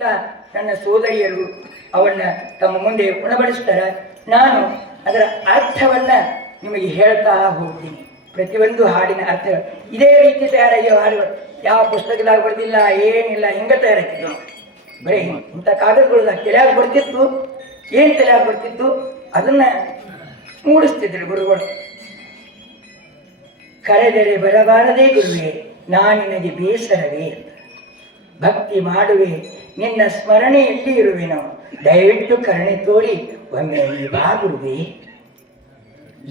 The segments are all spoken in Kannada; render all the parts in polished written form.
ನನ್ನ ಸೋದರಿಯರು ಅವನ್ನ ತಮ್ಮ ಮುಂದೆ ಉಣಬಡಿಸ್ತಾರೆ. ನಾನು ಅದರ ಅರ್ಥವನ್ನ ನಿಮಗೆ ಹೇಳ್ತಾ ಹೋಗ್ತೀನಿ. ಪ್ರತಿಯೊಂದು ಹಾಡಿನ ಅರ್ಥ ಇದೇ ರೀತಿ ತಯಾರಾಗಿರೋ ಹಾಡುಗಳು ಯಾವ ಪುಸ್ತಕದಾಗ ಬರ್ದಿಲ್ಲ, ಏನಿಲ್ಲ, ಹಿಂಗೆ ತಯಾರಾಗ್ತಿದ್ವು. ಬರೀ ಇಂಥ ಕಾಗದಗಳು ತಲೆಯಾಗಿ ಬರ್ತಿತ್ತು. ಏನು ತಲೆಯಾಗಿ ಬರ್ತಿತ್ತು ಅದನ್ನ ಮೂಡಿಸ್ತಿದ್ರು ಗುರುಗಳು. ಕರೆದರೆ ಬರಬಾರದೇ ಗುರುವೇ, ನಾನಿನಗೆ ಬೇಸರವೇ, ಭಕ್ತಿ ಮಾಡುವೆ ನಿನ್ನ ಸ್ಮರಣೆಯಲ್ಲಿ ಇರುವೆನು, ದಯವಿಟ್ಟು ಕರುಣೆ ತೋರಿ ಒಮ್ಮೆ ಬಾ ಗುರುವೇ.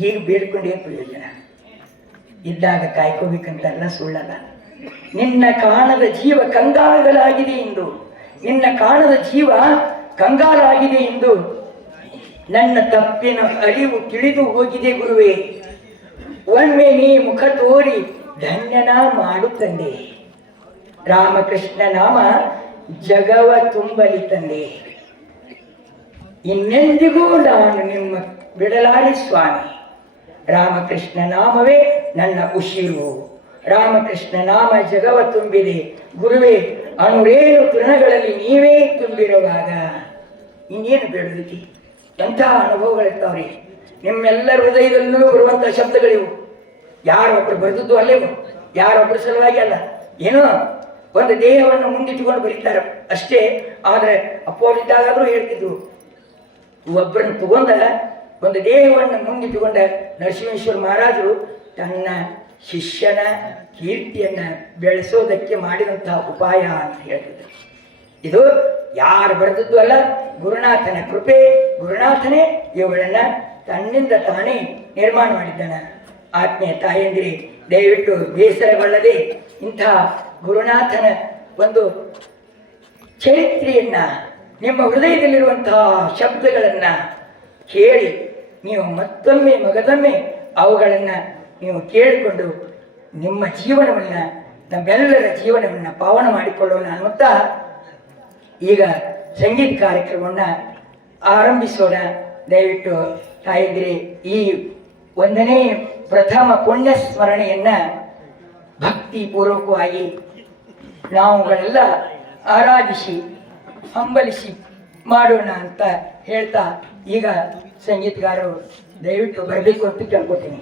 ಈಗ ಬೇಡ್ಕೊಂಡೇ ಪ್ರಯೋಜನ ಇದ್ದಾಗ ಕಾಯ್ಕೋಬೇಕಂತಲ್ಲ, ಸುಳ್ಳಲ್ಲ. ನಿನ್ನ ಕಾಣದ ಜೀವ ಕಂಗಾಲಾಗಿದೆ ಎಂದು, ನಿನ್ನ ಕಾಣದ ಜೀವ ಕಂಗಾಲಾಗಿದೆ ಎಂದು ನನ್ನ ತಪ್ಪಿನ ಅರಿವು ತಿಳಿದು ಹೋಗಿದೆ ಗುರುವೇ. ಒಮ್ಮೆ ನೀ ಮುಖ ತೋರಿ ಧನ್ಯನ ಮಾಡು ತಂದೆ. ರಾಮಕೃಷ್ಣ ನಾಮ ಜಗವ ತುಂಬಲಿ ತಂದೆ. ಇನ್ನೆಂದಿಗೂ ನಾನು ನಿಮ್ಮ ಬಿಡಲಾರಿ ಸ್ವಾಮಿ. ರಾಮಕೃಷ್ಣ ನಾಮವೇ ನನ್ನ ಉಸಿರು. ರಾಮಕೃಷ್ಣ ನಾಮ ಜಗವ ತುಂಬಿದೆ ಗುರುವೇ. ಅಣುರೇನು ತೃಣಗಳಲ್ಲಿ ನೀವೇ ತುಂಬಿರುವಾಗ ಇನ್ನೇನು ಬೇಡುತ್ತಿ. ಎಂತಹ ಅನುಭವಗಳಿರ್ತಾವ್ರಿ. ನಿಮ್ಮೆಲ್ಲರ ಹೃದಯದಲ್ಲೂ ಬರುವಂಥ ಶಬ್ದಗಳಿವು. ಯಾರೊಬ್ಬರು ಬರೆದದ್ದು ಅಲ್ಲೇವು, ಯಾರೊಬ್ಬರ ಸಲುವಾಗಿ ಅಲ್ಲ. ಏನೋ ಒಂದು ದೇಹವನ್ನು ಮುಂದಿಟ್ಟುಕೊಂಡು ಬರೀತಾರೆ ಅಷ್ಟೇ. ಆದರೆ ಅಪ್ಪೋರಿದ್ದಾಗಾದರೂ ಹೇಳ್ತಿದ್ರು, ಒಬ್ಬರನ್ನು ತಗೊಂಡ ಒಂದು ದೇಹವನ್ನು ಮುಂದಿಟ್ಟುಕೊಂಡ ನರಸಿಂಹೇಶ್ವರ ಮಹಾರಾಜರು ತನ್ನ ಶಿಷ್ಯನ ಕೀರ್ತಿಯನ್ನು ಬೆಳೆಸೋದಕ್ಕೆ ಮಾಡಿದಂತಹ ಉಪಾಯ ಅಂತ ಹೇಳ್ತಿದ್ರು. ಇದು ಯಾರು ಬರೆದದ್ದು ಅಲ್ಲ, ಗುರುನಾಥನ ಕೃಪೆ. ಗುರುನಾಥನೇ ಇವುಗಳನ್ನು ತನ್ನಿಂದ ತಾನೇ ನಿರ್ಮಾಣ ಮಾಡಿದ್ದಾನೆ. ಆತ್ಮೀಯ ತಾಯಂದಿರಿ, ದಯವಿಟ್ಟು ಬೇಸರಗೊಳ್ಳದೆ ಇಂಥ ಗುರುನಾಥನ ಒಂದು ಚರಿತ್ರೆಯನ್ನ, ನಿಮ್ಮ ಹೃದಯದಲ್ಲಿರುವಂತಹ ಶಬ್ದಗಳನ್ನು ಕೇಳಿ ನೀವು ಮತ್ತೊಮ್ಮೆ ಮಗದೊಮ್ಮೆ ಅವುಗಳನ್ನು ನೀವು ಕೇಳಿಕೊಂಡು ನಿಮ್ಮ ಜೀವನವನ್ನು, ನಮ್ಮೆಲ್ಲರ ಜೀವನವನ್ನು ಪಾವನ ಮಾಡಿಕೊಳ್ಳೋಣ ಅನ್ನುತ್ತಾ ಈಗ ಸಂಗೀತ ಕಾರ್ಯಕ್ರಮವನ್ನು ಆರಂಭಿಸೋಣ. ದಯವಿಟ್ಟು ತಾಯಿದ್ರೆ ಈ ಒಂದನೇ ಪ್ರಥಮ ಪುಣ್ಯ ಸ್ಮರಣೆಯನ್ನು ಭಕ್ತಿಪೂರ್ವಕವಾಗಿ ನಾವುಗಳೆಲ್ಲ ಆರಾಧಿಸಿ ಹಂಬಲಿಸಿ ಮಾಡೋಣ ಅಂತ ಹೇಳ್ತಾ ಈಗ ಸಂಗೀತಗಾರರು ದಯವಿಟ್ಟು ಬರಬೇಕು ಅಂತ ಕೇಳ್ಕೊತೀನಿ.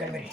ಬರ್ರಿ